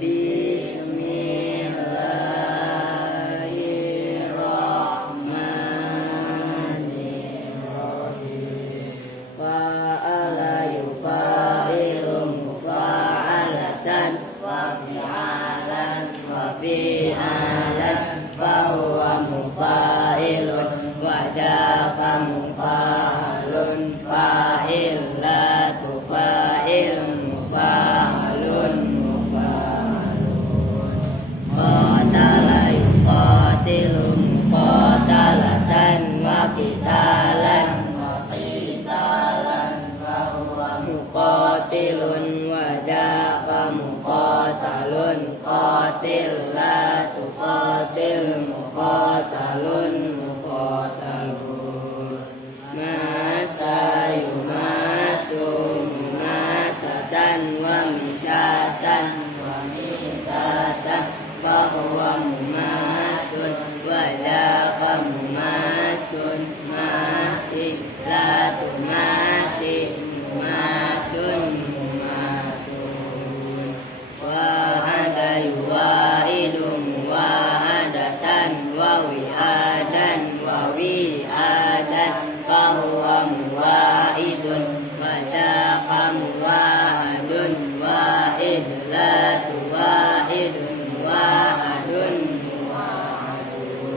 Bismillahirrahmanirrahim. Fa'ala yufa'ilu mufa'alatan wa fi'alan wa fi'alan fahuwa mufa'ilun wa daka mufa'alun fa'il la tufa'il mufa'alun mufa'alun qatala yuqatilu muqatalatan wa qitalan wa qitalan fahuwa muqatilun wa daka muqatalun qatil la tuqatil muqatalun muqatalun masa yumasu mumasatan wa misasan wa misasan fahuwa mumasun wa daka mumasun masih la tumasi mumasun mumasun wa ada yuwaidum wa adatan wa wi'adan wa wi'adan fahuwa muwaidun wa daka muwahadun wa'id la tuwa'idun wa'adun muwa'adun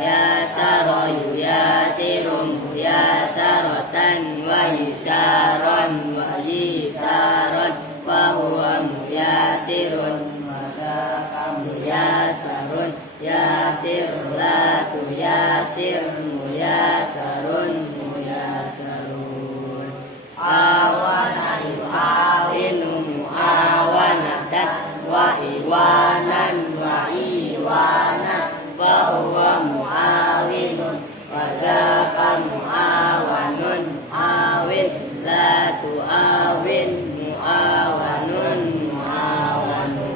yasara yuyasirum yasaratan wa yisaron wa yisaron fahuwa muyasirun wa daka muyasarun yasir la tuyasir muyasarun muyasarun awana yu'awinu mu'awanatan wa iwanan wa iwanan fahuwa mu'awinun wa daka mu'awanun awin la tu'awin mu'awanun mu'awanun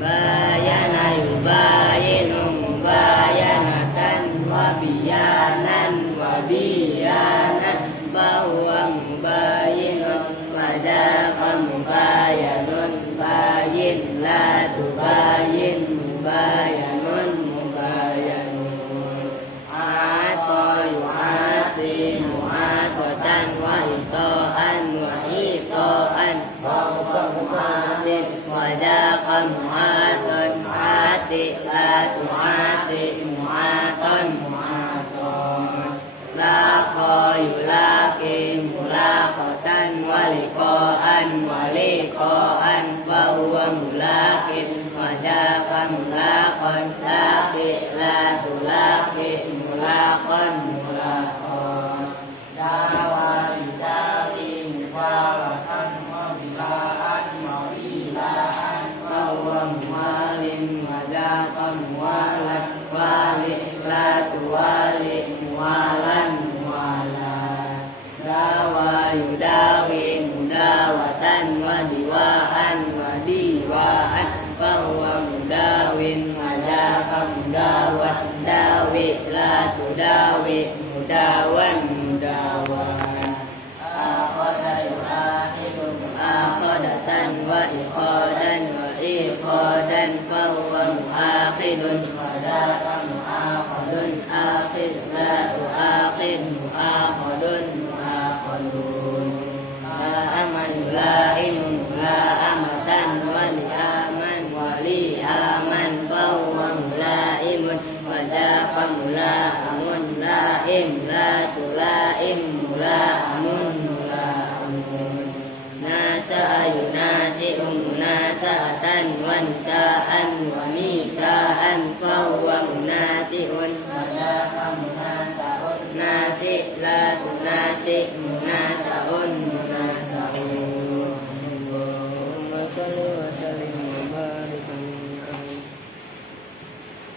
bayana yubayinu mubayanatan wa biyanan wa biyanan fahuwa mubayinun wa daka mubayanun bayin la tubayin mubayanun mubayanun ata yu'ati mu'atatan wa ita'an wa ita'an fahuwa mu'atin wa daka mu'atun ati la tu'ati mu'atan mu'atan laqa yulaqi mulaqatan wa liqa'an wa liqa'an fahuwa mulaqin wa daka mulaqan laqi la tulaqi mulaqan mulaqan dawa yudawi mubaratan wa bilaan wa bilaan fahuwa muwalin wa daka muwalan wali la tuwali muwalan muwalan dawa yudawi mudawatan wa diwaan wa diwaan fahuwa mudawin wa daka mudawat dawi la tudawi mudawan mudawan akhada yu'ahidu akhadatan wa ikhadan wa ikhadan fahuwa mu'akhidun wa daka mu'akhadun akhid la tu'akhid mu'akhadun mu'akhadun la aman yula'imun la amatan wa li'aman wa li'aman fahuwa mula'imun wa daka mula'amun la'im la tula'im mula'amun mula'amun nasa'a yunasi'um nasa'atan wa nisa'an wa nisa'an fahuwa munasi'un wa daka munasa'un nasi' la tunasi' munasa'un munasa'un Allahumma shalli wa sallim wa barik alaihi.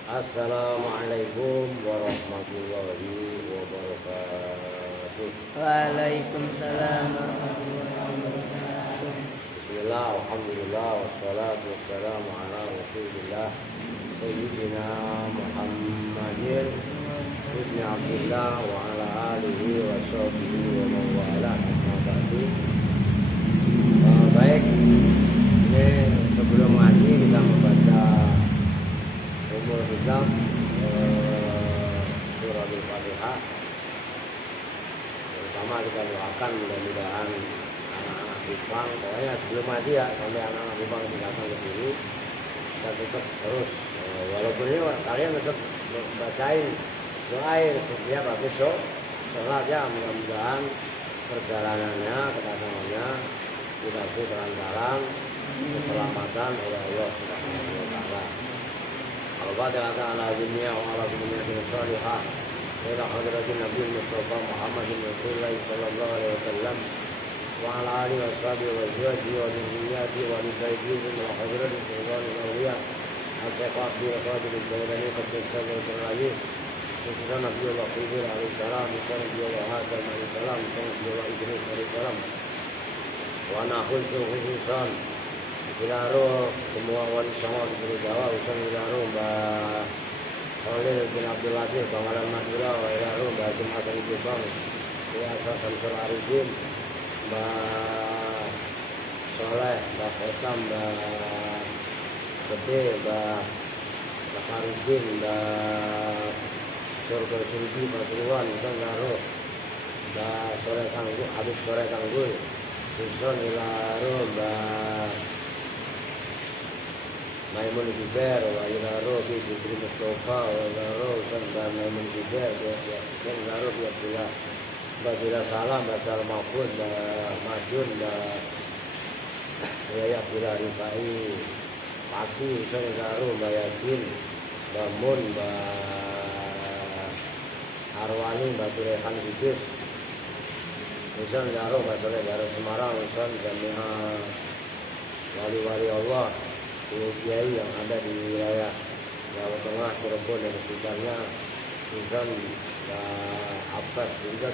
Assalamualaikum warahmatullahi wabarakatuh. Waalaikumsalam warahmatullahi wabarakatuh. Bismillah, alhamdulillah, wassalatu wassalamu ala rasulillah Sayyidina Muhammadin ibn Abdullah wa ala alihi wa sahbihi wa mawala. Baik, ini Pertama kita doakan mudah-mudahan anak-anak Kupang, pokoknya sebelum mati ya sampai anak-anak Kupang datang ke sini kita tetap terus walaupun ini kalian tetap bacain doain setiap habis sholat ya, mudah-mudahan perjalanannya kedatangannya dikasih kelancaran keselamatan oleh Allah Subhanahu wa taala. Al-Fatihah ala dunia wa ala dunia salihah ila hadratin Nabi Mustafa Muhammadin Rasulullah sallallahu alaihi wasallam wa ala alihi wa sahbihi wa azwajihi wa dhurriyyatihi wa nisaihi wa hadratin sultanil awliya al-taqabbi wa qadir al-jailani sallallahu alaihi wasallam Nabi Allah Khidir alaihi salam Nabi Allah Hasan alaihi salam Nabi Allah Idris alaihi salam wa nahul khususan Bilaro semua wali songo diberi Jawa usul Bilaro Mbak Khalil bin Abdul Latif Bangalan Madura Bilaro Mbak Jumat Hasan Jepang Biasa Samsul Arifin Mbak Soleh Mbak Khotam Mbak Gede Mbak Arifin Mbak Surga Surgi Pasuruan usul Bilaro Mbak Sore Sanggul Habib Sore Sanggul usul Bilaro Mbak Maimun Zubair wa ilaro bi Fitri Mustafa wa ilaro dan Maimun Zubair dan ilaro bi Abdullah Badila Salam Basal Mahfud Majun Yaya Abdullah Rifai Pati dan ilaro Mbak Yasin Mbak Mun Mbak Arwani Mbak Turehan Hidis Usan ilaro Mbak Turehan Semarang Usan Jami'ah Wali-wali Allah kiai yang ada di wilayah Jawa Tengah, Cirebon dan sekitarnya, Susan Abbas juga,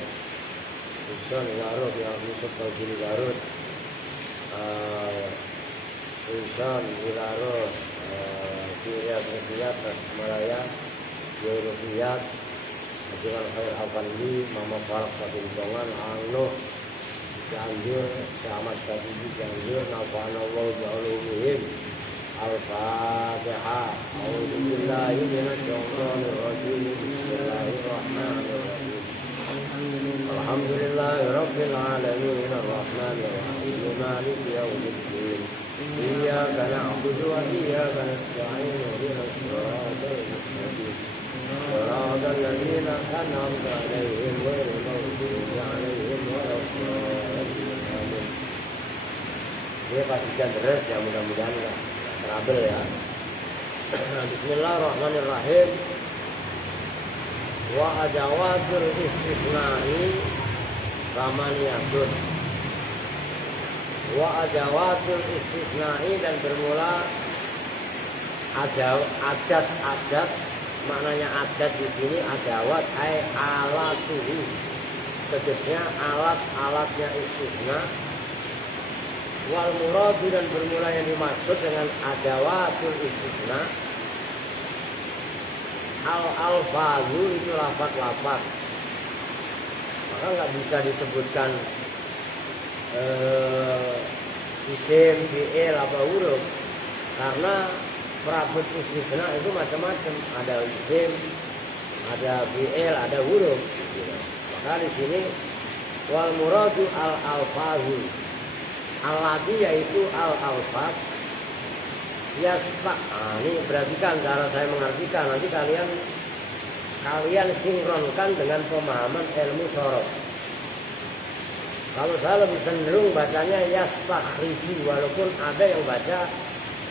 Susan Garut yang Yusuf Taujili Garut, Susan Garut, Riyad Malaya, Riyad, Dengan Khair Alfandi, Mama Farah Sabintongan, Angno, Cianjur, Ahmad Sabidi Cianjur, Nafanallahu Bi'alumihim. Al-Fatihah. A'udzu billahi minasy syaithanir rajim. Bismillahirrahmanirrahim. Alhamdulillahi rabbil alamin arrahmanir rahim maliki yaumiddin. Iyyaka na'budu wa iyyaka nasta'in ihdinas siratal mustaqim. Shiratal ladzina an'amta 'alaihim ghairil maghdubi 'alaihim waladdallin. Ini pastikan terus ya, mudah-mudahan ya. Terabel ya. Bismillahirrahmanirrahim. Wa adawatul istisna'i samaniyatun. Wa adawatul istisna'i dan bermula adat, maknanya adat di sini adawat ay alatuhu. Tegesnya alat-alatnya istisna. Wal muradu dan bermula yang dimaksud dengan adawatul istisna al-alfazu itu lafaz-lafaz, maka nggak bisa disebutkan isim, fi'il, apa huruf, karena perabot istisna itu macam-macam, ada isim, ada fi'il, ada huruf gitu. Maka di sini wal muradu al-alfazu al-lati yaitu al-alfaz yasbak. Ini perhatikan cara saya mengartikan, nanti kalian sinkronkan dengan pemahaman ilmu sorof. Kalau saya lebih cenderung bacanya yastakhriju, walaupun ada yang baca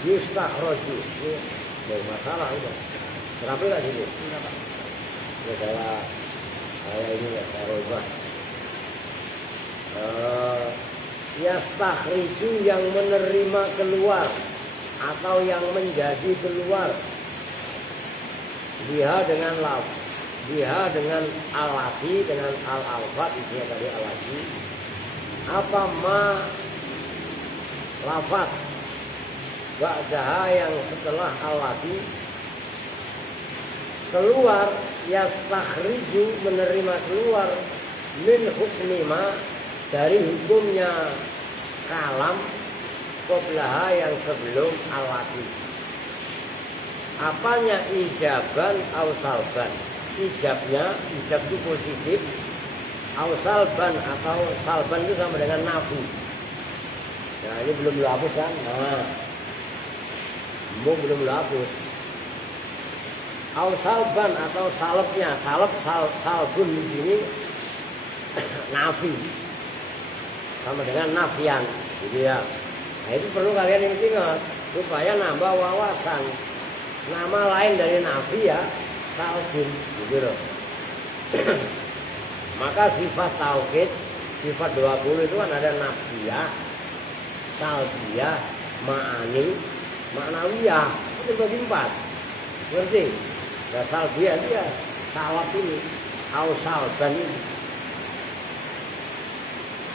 yustakhroju. Ini tidak masalah udah. Kenapa nggak sini? Ya saya ini ya saya rubah. Yastakhriju yang menerima keluar atau yang menjadi keluar, biha dengan laf, biha dengan alati, dengan al-alfat, isinya tadi alati, apa ma lafat ba'daha yang setelah alati keluar, yastakhriju menerima keluar min hukmima dari hukumnya kalam qoblaha yang sebelum alati. Apanya ijaban atau salban? Ijab itu positif Au salban atau salban itu sama dengan nafi. Nah ini belum lu hapus kan? Nah, belum lu hapus. Au salban atau salebnya, salbun di sini nafi sama dengan nafian, gitu ya. Nah itu perlu kalian ingat supaya nambah wawasan. Nama lain dari nafi ya salbun, gitu loh. Maka sifat tauhid, sifat 20 itu kan ada nafsiyah, salbiyah, ma'ani, ma'nawiyah. Itu bagi 4. Ngerti? Ya salbiyah dia salab ini, au salban ini.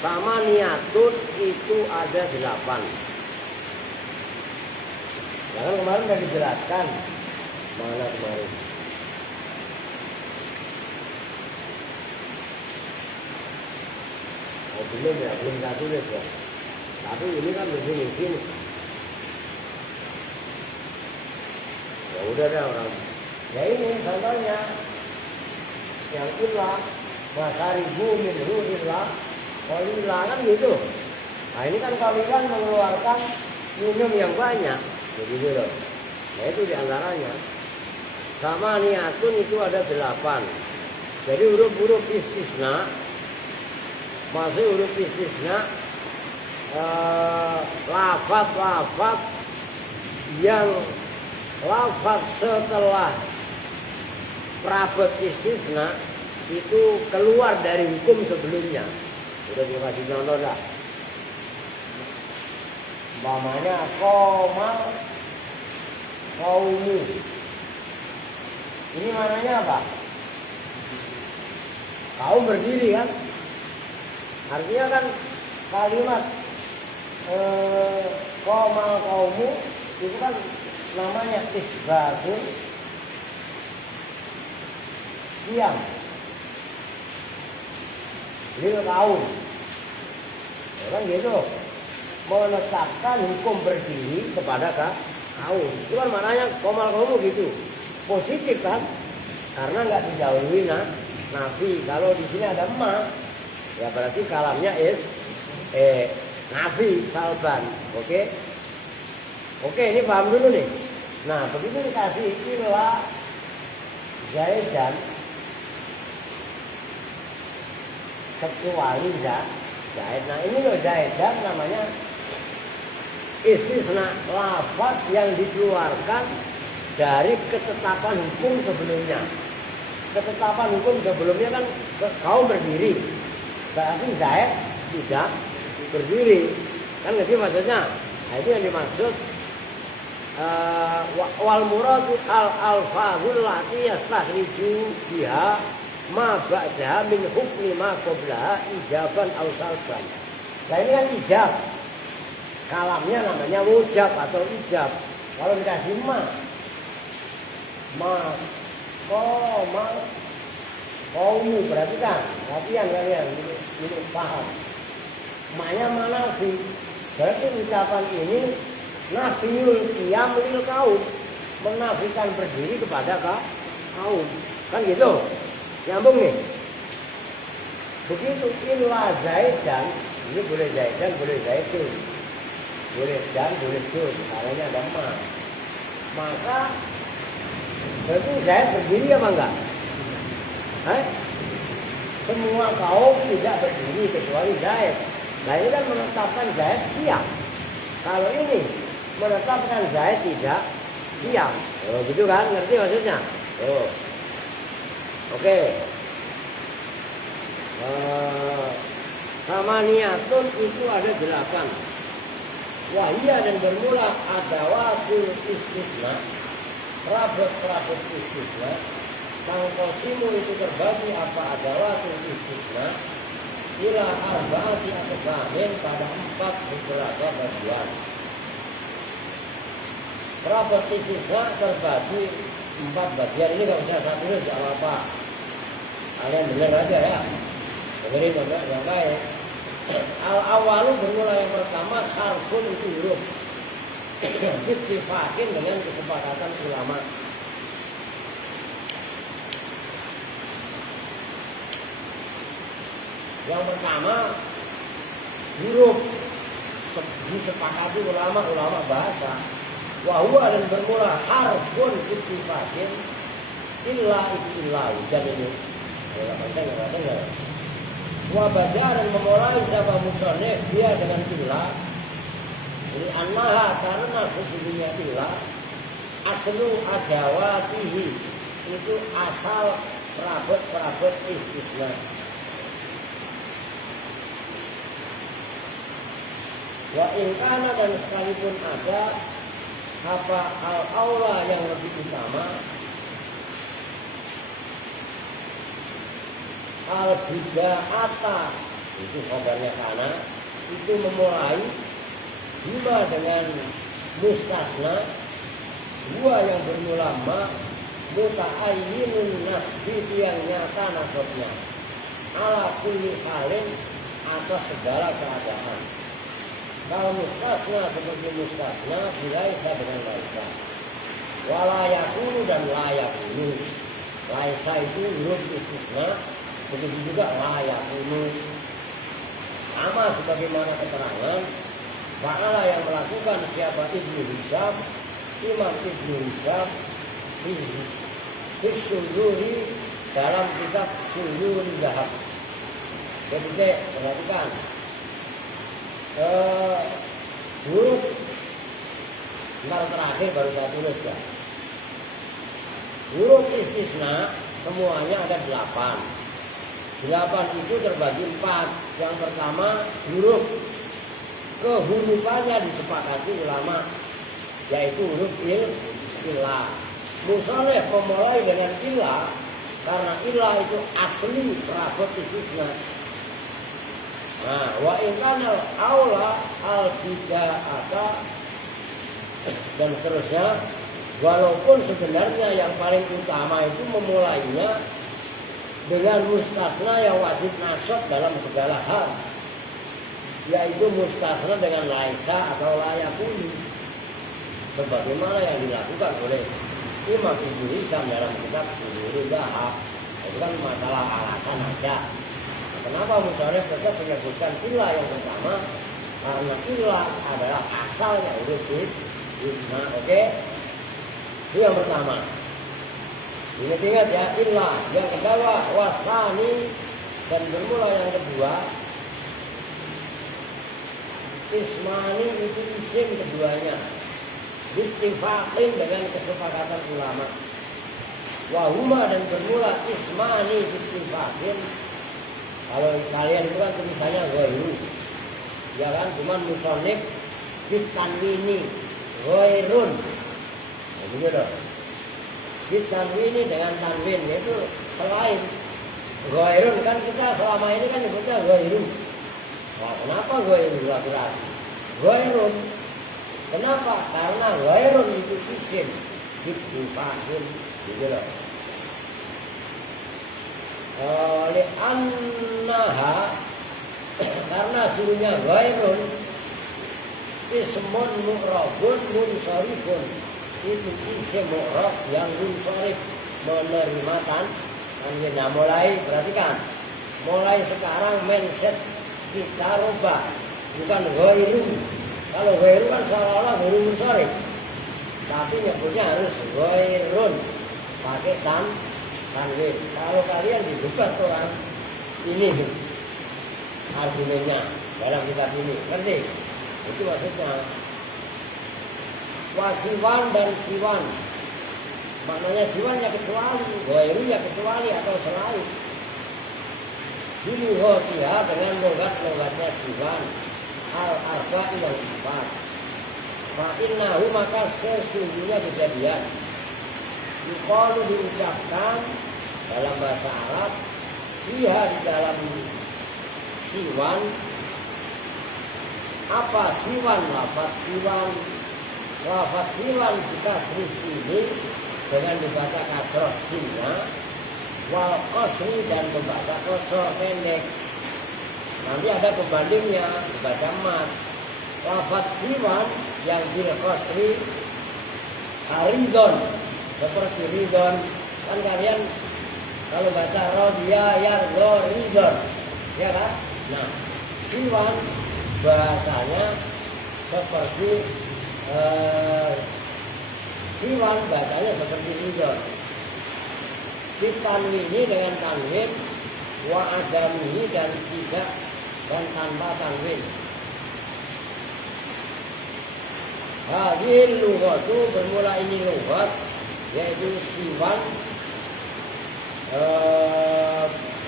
Sama niatun itu ada 8. Ya kan kemarin sudah dijelaskan. Mana kemarin? Belum ya, belum tak tulis ya. Tapi ini kan begini. Ya udah deh orang. Ya ini contohnya yang ilah masaribu minhu ilah qalilah kan gitu. Nah ini kan kalian mengeluarkan minum yang banyak, begitu loh. Nah itu diantaranya. Sama niatun itu ada 8. Jadi huruf-huruf istisna, masih huruf istisna, lafaz yang lafaz setelah prabot istisna itu keluar dari hukum sebelumnya. Udah dikasih contoh dah. Umpamanya komal kaumu. Ini maknanya apa? Kaum berdiri kan? Artinya kan kalimat komal kaumu itu kan namanya isbatun diam lil kaum. Ya kan gitu. Menetapkan hukum berdiri kepada kaum. Itu kan maknanya komal kaumu gitu. Positif kan? Karena nggak didahului nafi. Kalau di sini ada ma, ya berarti kalamnya nafi salban. Oke, ini paham dulu nih. Nah begitu dikasih ilah zaidan kecuali zaid. Nah ini loh zaidan namanya istisna, lafaz yang dikeluarkan dari ketetapan hukum sebelumnya. Ketetapan hukum sebelumnya kan kaum berdiri, berarti zaid tidak berdiri, kan ngerti maksudnya? Nah, itu yang dimaksud wal muradu al alfazul lati yastakhriju biha ma ba'daha min hukmi ma qablaha ijaban aw salban. Nah ini kan ijab, kalamnya namanya wujab atau ijab. Kalau dikasih ma kaumu, berarti kan latihan kalian ini paham. Maknya mana sih? Berarti ucapan ini nafiul qiyam lil kaum, menafikan berdiri kepada kaum. Kan gitu. Nyambung nih. Begitu illa zaidan, ini boleh zaidan, boleh zaitun. Boleh dan boleh sun, caranya ada ma. Maka berarti zaid berdiri apa enggak? Semua kaum tidak berdiri kecuali zaid. Nah ini kan menetapkan zaid diam. Kalau ini menetapkan zaid tidak diam. Oh gitu kan, ngerti maksudnya? Oh. Oke. Sama niatun itu ada 8. Wahia dan bermula adawatul istisna, prabot istisna. Mangkosimu itu terbagi apa adawatul istisna ila arba'ati aqsamin pada 4 beberapa bagian. Prabot istisna terbagi 4 bagian. Ini nggak usah saya tulis, nggak apa-apa. Kalian dengar aja ya. Dengerin yang baik. Al-awalu bermula yang pertama harfun itu huruf. Ittifakin dengan kesepakatan ulama. Yang pertama, huruf disepakati ulama bahasa. Wahwa dan bermula harfun ittifaqin illa hujan ini. Ya, enggak dengar. Wa dan memulai sabab musonef dia dengan illa. Jadi annaha karena sesungguhnya illa aslu adawatihi itu asal perabot istisna. Wa ingkana dan sekalipun ada apa al-aula yang lebih utama al-bida'ata itu kabarnya kana itu memulai bima dengan mustasna dua yang bermula ma muta'ayyinun nasbi yang nyata nasabnya ala kulli halin atas segala keadaan. Kalau mustasna seperti mustasna bilaisa dengan laisa. Wala yakunu dan la yakunu. Laisa itu huruf istisna, begitu juga la yakunu. Sama sebagaimana keterangan Fa'ala yang melakukan siapa Ibnu Hisham, Imam Ibnu Hisham Fisyuduri dalam kitab Syuduri Zahab. Jadi perhatikan huruf terakhir baru saya tulis ya. Huruf istisna semuanya ada 8. 8 itu terbagi 4. Yang pertama huruf kehurufannya disepakati ulama, yaitu huruf ilah. Musonef memulai dengan ilah karena ilah itu asli perabot istisna. Nah, wa ingkanal aula al-bida'ata dan seterusnya, walaupun sebenarnya yang paling utama itu memulainya dengan mustasna yang wajib nasab dalam segala hal, yaitu mustasna dengan laisa atau layakuni, sebagaimana yang dilakukan oleh Imam Ibnu Hisham dalam kitab Syuduri Zahab. Itu kan masalah alasan aja. Kenapa musonef tetap menyebutkan ilah yang pertama? Karena ilah adalah asalnya huruf istisna. Oke? Itu yang pertama. Ingat ya, ilah. Yang kedua wasani dan bermula yang kedua. Ismani itu isim keduanya. Bittifaqin dengan kesepakatan ulama. Wahuma dan bermula ismani bittifaqin. Kalau kalian itu kan tulisannya ghairu, ya kan, cuman musonif bitanwini ghairun, begitu dong. Bitanwini dengan tanwin itu selain ghairun, kan kita selama ini kan nyebutnya ghairu. Nah, kenapa ghairu laki-laki? Ghairun, kenapa? Karena ghairun itu isim bittifaqin, gitu loh. Oleh annaha karena suruhnya ghairun ismun mu'rabun munsharifun, itu isim mu'rab yang munsharif menerima tanwin. Mulai perhatikan, mulai sekarang mindset kita rubah, bukan ghairu. Kalau ghairu kan seolah-olah ghairu munsharif, tapi nyebutnya harus ghairun pakai tanwin. Kalau kalian dibuka orang ini argumennya dalam kitab ini, ngerti? Itu maksudnya wasiwan dan siwan. Maknanya siwan ya kecuali, ghairu ya kecuali atau selain. Bilihotiha dengan logat-logatnya siwan al-arba'i yang 4. Fa'innahu maka sesungguhnya kejadian yuqalu diucapkan dalam bahasa Arab dia di dalam siwan. Apa siwan? Lafaz siwan kita sini dengan dibaca kasroh sinnya, wal qasri dan membaca qasroh pendek. Nanti ada pembandingnya dibaca mat. Lafaz siwan yang bil qasri haridon, seperti ridon. Kan kalian kalau baca rodia ya ridon, ya kan? Nah, siwan bahasanya seperti siwan bahasanya seperti idon. Ditanwini dengan tanwin, wa adamihi dan tidak dan tanpa tanwin. Hadil lughatu bermula ini lughat yaitu siwan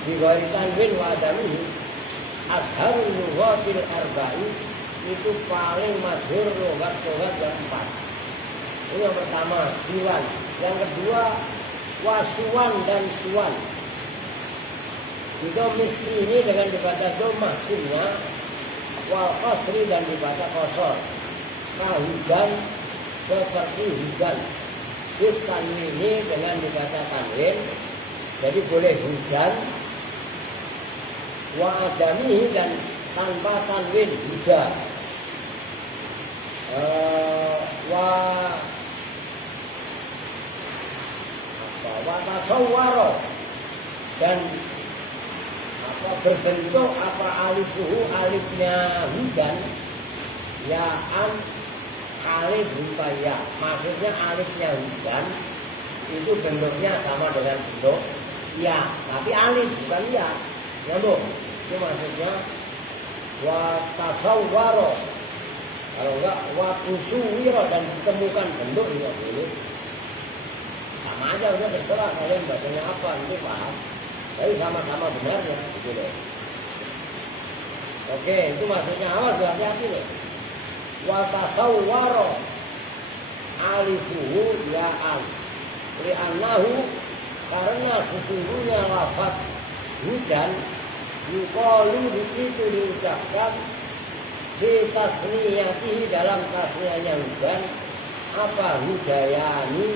bighairi tanwin wa adamihi azharul lughatil arba'i, itu paling masyhur lughat-lughat yang 4. Ini yang pertama siwan, yang kedua wasuwan dan suwan. Itu ini dengan dibaca dhammah sinnya, wal qasri dan dibaca qasar. Hujan seperti hujan. Hujan ini dengan dibaca tanwin, jadi boleh hujan. Wa adamihi dan tanpa tanwin hujan. Wa tasawwara dan berbentuk alifuhu, alifnya hujan, ya'an alif bukan ya, maksudnya alifnya hujan itu bentuknya sama dengan bentuk ya, tapi alif bukan ya, nyambung. Itu maksudnya wa tasawwara, kalau enggak wa usuwira dan ditemukan bentuk juga boleh. Sama aja, udah terserah kalian bacanya apa, nanti paham. Tapi sama-sama benarnya, gitu deh. Oke, itu maksudnya awas, hati-hati deh. Wa tasawwara alifuhu ya'an li'annahu, karena sesungguhnya lafaz hujan yuqalu itu diucapkan di tasniyatihi dalam tasniyahnya hujan apa hudayani,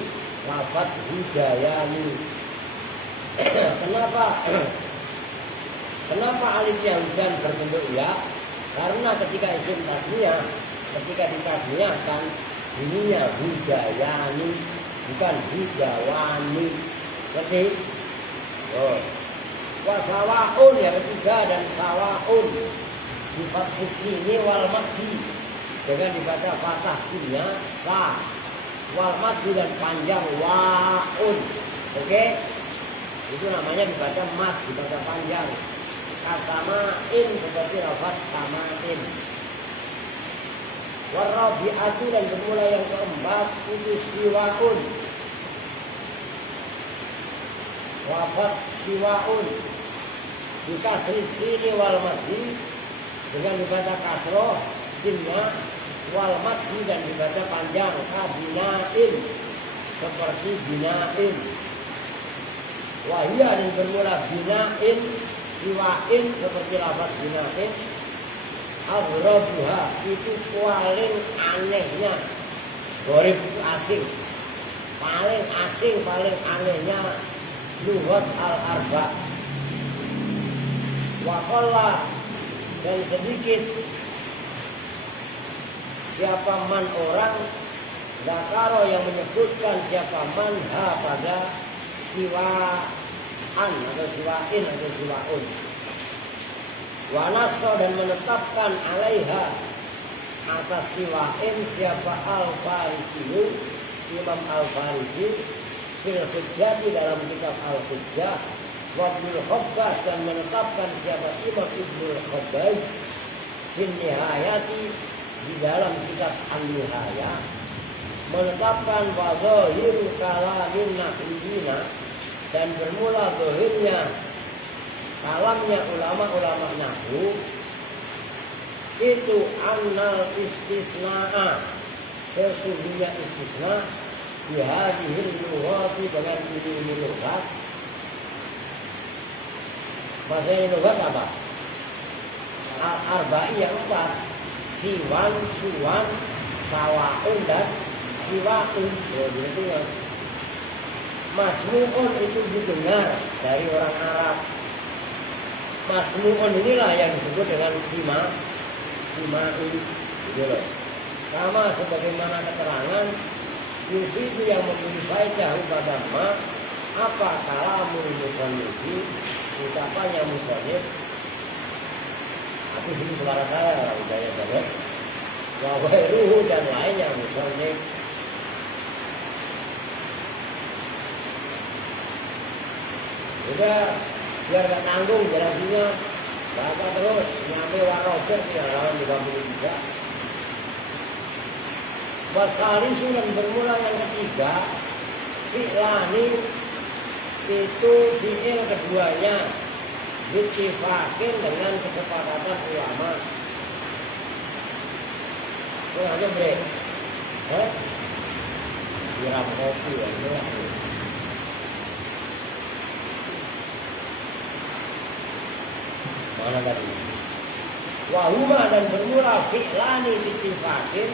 lafaz hudayani. Kenapa alifnya hujan berbentuk ya? Karena ketika isim tasniyah, ketika ditasniyahkan bunyinya hudayani, bukan hudawani. Ngerti? Oh. Wa sawaun yang ketiga, dan sawaun sifat sini wal maddi dengan dibaca fathah sinnya sa, wal maddi dan panjang waun. Oke? Itu namanya dibaca mad, dibaca panjang. Kasamain seperti lafaz samain. Warabi'atu dan bermula yang keempat itu siwaun. Lafaz siwaun dikasri sini wal maddi dengan dibaca kasroh sinnya wal maddi dan dibaca panjang kabinain seperti binain. Wahia dan bermula binain siwain seperti lafaz binain. Aghrabuha itu paling anehnya, gharib asing, paling asing, paling anehnya lughat al-arba. Wa qalla dan sedikit siapa man orang zakaro yang menyebutkan siapa man ha pada siwaan atau siwain atau siwaun. Wa nassa dan menetapkan alaiha atas siwain siapa al-Farisi, Imam al-Farisi fil Hujjah dalam kitab al-Hujjah, wa Ibnul Khabbas dan menetapkan siapa Imam Ibnul Khabbas fil Nihayati di dalam kitab An-Nihayah, menetapkan wa zahiru kalamin nahwiyina dan bermula zahirnya kalamnya ulama-ulama nahwu itu annal istisna'a, sesungguhnya istisna bihadihil lughati dengan ini lughat. Maksudnya lughat apa? Al-arba'i yang 4, siwan, suwan, sawaun dan siwaun. Berarti ya, masmu'un itu didengar dari orang Arab. Masmu'un inilah yang disebut dengan sima'in, gitu loh. Sama sebagaimana keterangan Yusi itu yang memilih faedah pada ma apa kalamul musannifi, ucapannya musannif Tapi ini suara saya budaya banget. Wa ghairuhu dan lainnya misalnya udah biar gak tanggung jelasinnya baca terus nyampe warojer di halaman 33. Wasali sunan bermula yang ketiga fi'lani itu fi'il keduanya dittifakin dengan kesepakatan ulama. Itu aja bre siram kopi ya mana tadi? Wahuma dan bermula fi'lani dittifakin.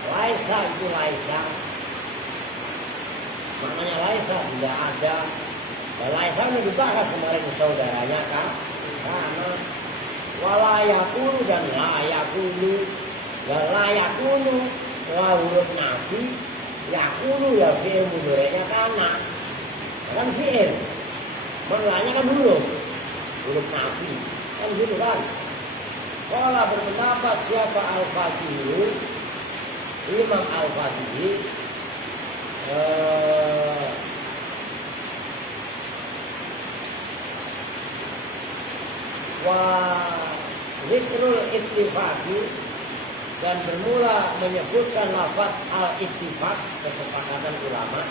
Laisa itu laisa. Maknanya laisa tidak ada. Dan laisa ini dibahas kemarin saudaranya kan? Karena walayakulu dan layakulu. Dan layakulu wa huruf nafi. Yakulu ya fi'il mudhari'nya kana. Kan fi'il. Menlanya kan huruf. Huruf nafi. Kan gitu kan? Kalau berpendapat siapa al-Fatihu, Imam Al-Fatihi wa zikrul ittifaqi dan bermula menyebutkan lafaz al-ittifaq kesepakatan ulama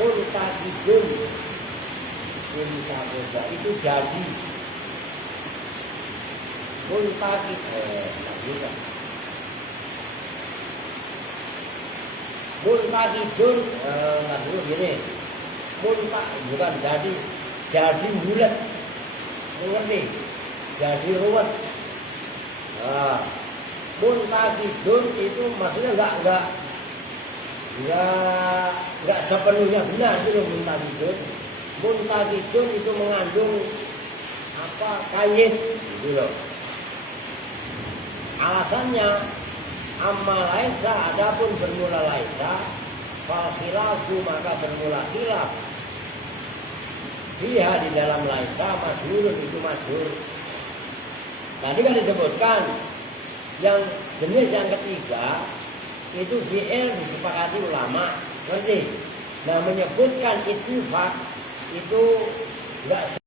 muntakidun itu jadi muntakid muntakidun nggak dulu gini muntak bukan jadi bulat ngerti jadi ruwet. Muntakidun itu maksudnya nggak sepenuhnya benar itu muntakidun. Muntakidun itu mengandung kaid gitu loh. Alasannya amma laisa adapun bermula laisa fal khilafu maka bermula khilaf dia di dalam laisa masyhurun itu masyhur. Tadi kan disebutkan yang jenis yang ketiga itu fi'il disepakati ulama, ngerti? Nah menyebutkan ittifaq itu enggak